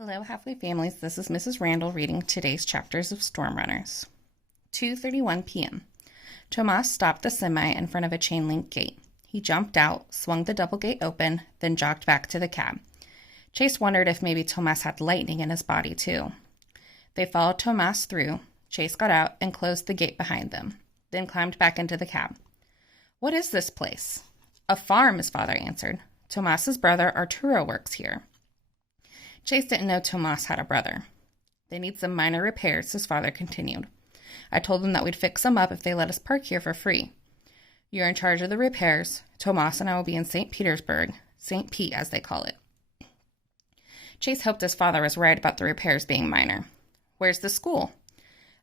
Hello, Halfway Families. This is Mrs. Randall reading today's chapters of Storm Runners. 2:31 p.m. Tomas stopped the semi in front of a chain link gate. He jumped out, swung the double gate open, then jogged back to the cab. Chase wondered if maybe Tomas had lightning in his body, too. They followed Tomas through. Chase got out and closed the gate behind them, then climbed back into the cab. "What is this place?" "A farm," his father answered. "Tomas's brother Arturo works here." Chase didn't know Tomas had a brother. "They need some minor repairs," his father continued. "I told them that we'd fix them up if they let us park here for free. You're in charge of the repairs. Tomas and I will be in St. Petersburg, St. Pete as they call it." Chase hoped his father was right about the repairs being minor. "Where's the school?"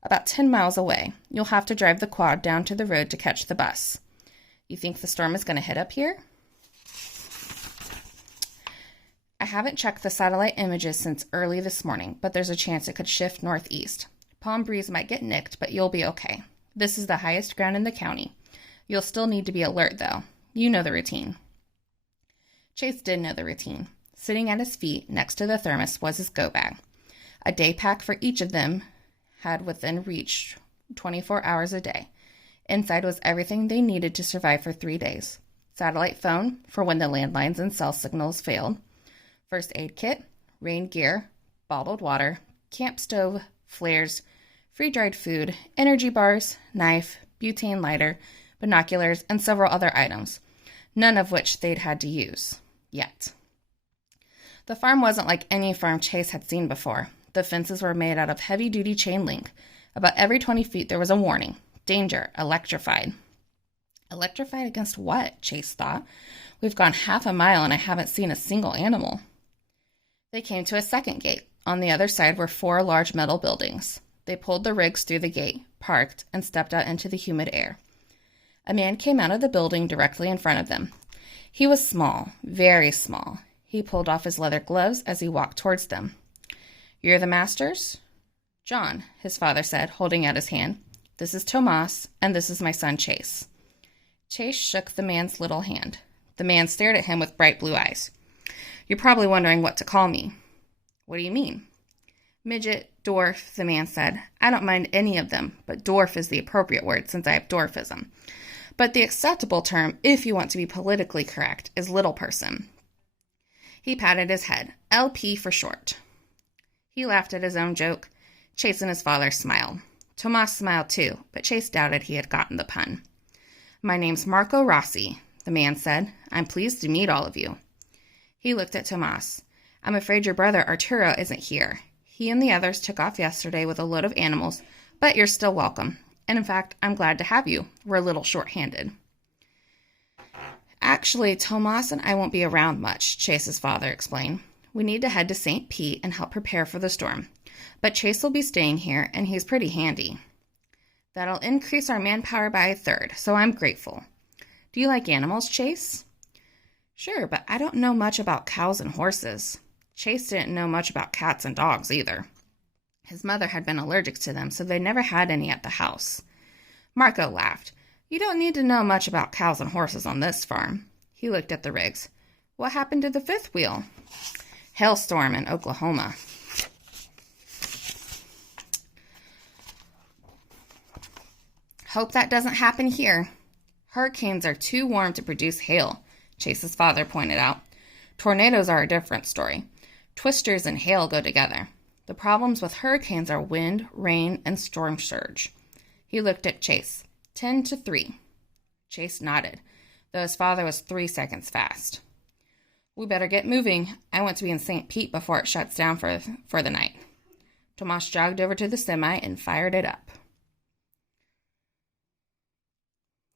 "About 10 miles away. You'll have to drive the quad down to the road to catch the bus." "You think the storm is going to hit up here?" "I haven't checked the satellite images since early this morning, but there's a chance it could shift northeast. Palm Breeze might get nicked, but you'll be okay. This is the highest ground in the county. You'll still need to be alert, though. You know the routine." Chase did know the routine. Sitting at his feet next to the thermos was his go bag. A day pack for each of them had within reach 24 hours a day. Inside was everything they needed to survive for 3 days. Satellite phone for when the landlines and cell signals failed. First aid kit, rain gear, bottled water, camp stove, flares, free-dried food, energy bars, knife, butane lighter, binoculars, and several other items, none of which they'd had to use yet. The farm wasn't like any farm Chase had seen before. The fences were made out of heavy-duty chain link. About every 20 feet there was a warning. Danger, electrified. Electrified against what? Chase thought. We've gone half a mile and I haven't seen a single animal. They came to a second gate. On the other side were 4 large metal buildings. They pulled the rigs through the gate, parked, and stepped out into the humid air. A man came out of the building directly in front of them. He was small, very small. He pulled off his leather gloves as he walked towards them. "You're the masters?" "John," his father said, holding out his hand. "This is Tomas, and this is my son Chase." Chase shook the man's little hand. The man stared at him with bright blue eyes. "You're probably wondering what to call me." "What do you mean?" "Midget, dwarf," the man said. "I don't mind any of them, but dwarf is the appropriate word since I have dwarfism. But the acceptable term, if you want to be politically correct, is little person." He patted his head. LP for short. He laughed at his own joke. Chase and his father smiled. Tomas smiled too, but Chase doubted he had gotten the pun. "My name's Marco Rossi," the man said. "I'm pleased to meet all of you." He looked at Tomas. "I'm afraid your brother Arturo isn't here. He and the others took off yesterday with a load of animals, but you're still welcome. And in fact, I'm glad to have you. We're a little short-handed." "Actually, Tomas and I won't be around much," Chase's father explained. "We need to head to St. Pete and help prepare for the storm. But Chase will be staying here, and he's pretty handy. That'll increase our manpower by 1/3, so I'm grateful. Do you like animals, Chase?" "Sure, but I don't know much about cows and horses." Chase didn't know much about cats and dogs either. His mother had been allergic to them, so they never had any at the house. Marco laughed. "You don't need to know much about cows and horses on this farm." He looked at the rigs. "What happened to the 5th wheel?" "Hailstorm in Oklahoma." "Hope that doesn't happen here." "Hurricanes are too warm to produce hail," Chase's father pointed out. "Tornadoes are a different story. Twisters and hail go together. The problems with hurricanes are wind, rain, and storm surge." He looked at Chase. 10-3. Chase nodded, though his father was 3 seconds fast. "We better get moving. I want to be in St. Pete before it shuts down for the night." Tomas jogged over to the semi and fired it up.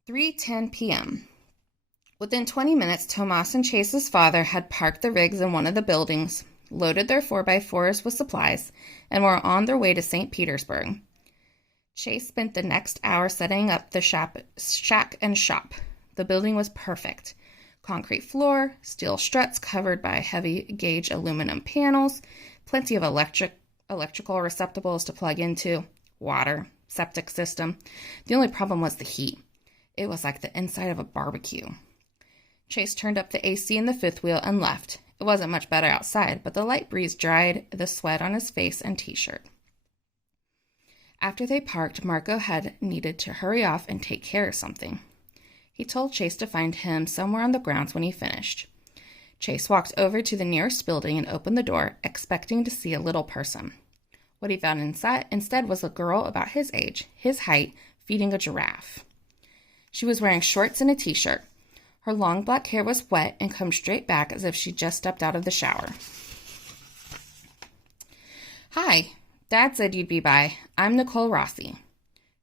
3:10 p.m. Within 20 minutes, Tomas and Chase's father had parked the rigs in one of the buildings, loaded their 4x4s with supplies, and were on their way to St. Petersburg. Chase spent the next hour setting up the shack and shop. The building was perfect. Concrete floor, steel struts covered by heavy-gauge aluminum panels, plenty of electrical receptacles to plug into, water, septic system. The only problem was the heat. It was like the inside of a barbecue. Chase turned up the AC in the 5th wheel and left. It wasn't much better outside, but the light breeze dried the sweat on his face and t-shirt. After they parked, Marco had needed to hurry off and take care of something. He told Chase to find him somewhere on the grounds when he finished. Chase walked over to the nearest building and opened the door, expecting to see a little person. What he found instead was a girl about his age, his height, feeding a giraffe. She was wearing shorts and a t-shirt. Her long black hair was wet and combed straight back as if she just stepped out of the shower. "Hi, Dad said you'd be by. I'm Nicole Rossi."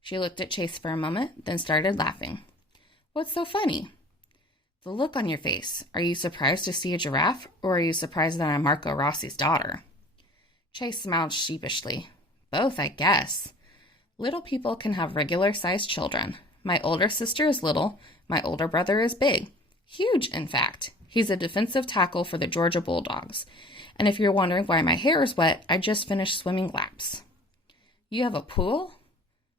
She looked at Chase for a moment, then started laughing. "What's so funny?" "The look on your face. Are you surprised to see a giraffe, or are you surprised that I'm Marco Rossi's daughter?" Chase smiled sheepishly. "Both, I guess. Little people can have regular-sized children. My older sister is little. My older brother is big. Huge, in fact. He's a defensive tackle for the Georgia Bulldogs. And if you're wondering why my hair is wet, I just finished swimming laps." "You have a pool?"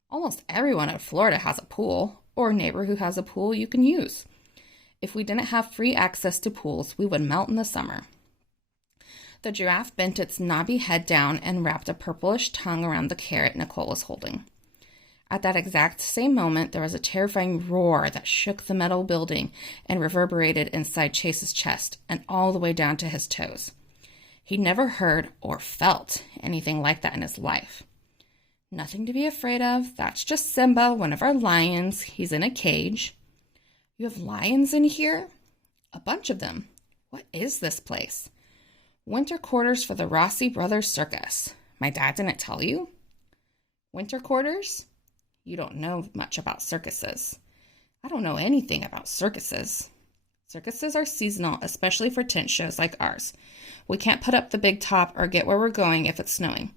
"Almost everyone in Florida has a pool, or a neighbor who has a pool you can use. If we didn't have free access to pools, we would melt in the summer." The giraffe bent its knobby head down and wrapped a purplish tongue around the carrot Nicole was holding. At that exact same moment, there was a terrifying roar that shook the metal building and reverberated inside Chase's chest and all the way down to his toes. He'd never heard or felt anything like that in his life. "Nothing to be afraid of. That's just Simba, one of our lions. He's in a cage." "You have lions in here?" "A bunch of them." "What is this place?" "Winter quarters for the Rossi Brothers Circus." "My dad didn't tell you?" "Winter quarters? You don't know much about circuses." "I don't know anything about circuses." "Circuses are seasonal, especially for tent shows like ours. We can't put up the big top or get where we're going if it's snowing.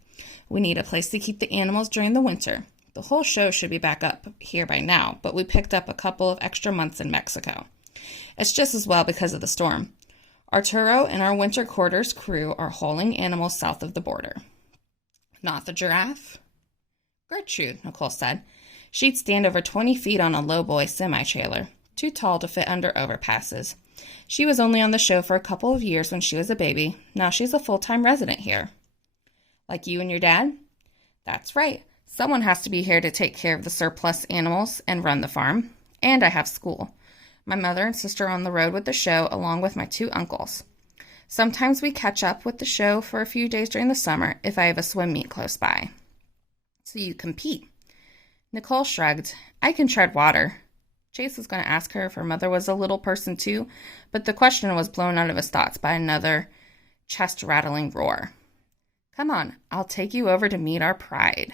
We need a place to keep the animals during the winter. The whole show should be back up here by now, but we picked up a couple of extra months in Mexico. It's just as well because of the storm. Arturo and our winter quarters crew are hauling animals south of the border." "Not the giraffe?" "Gertrude," Nicole said. "She'd stand over 20 feet on a lowboy semi-trailer, too tall to fit under overpasses. She was only on the show for a couple of years when she was a baby. Now she's a full-time resident here." "Like you and your dad?" "That's right. Someone has to be here to take care of the surplus animals and run the farm. And I have school. My mother and sister are on the road with the show, along with my 2 uncles. Sometimes we catch up with the show for a few days during the summer if I have a swim meet close by." "So you compete?" Nicole shrugged. "I can tread water." Chase was going to ask her if her mother was a little person too, but the question was blown out of his thoughts by another chest-rattling roar. "Come on, I'll take you over to meet our pride."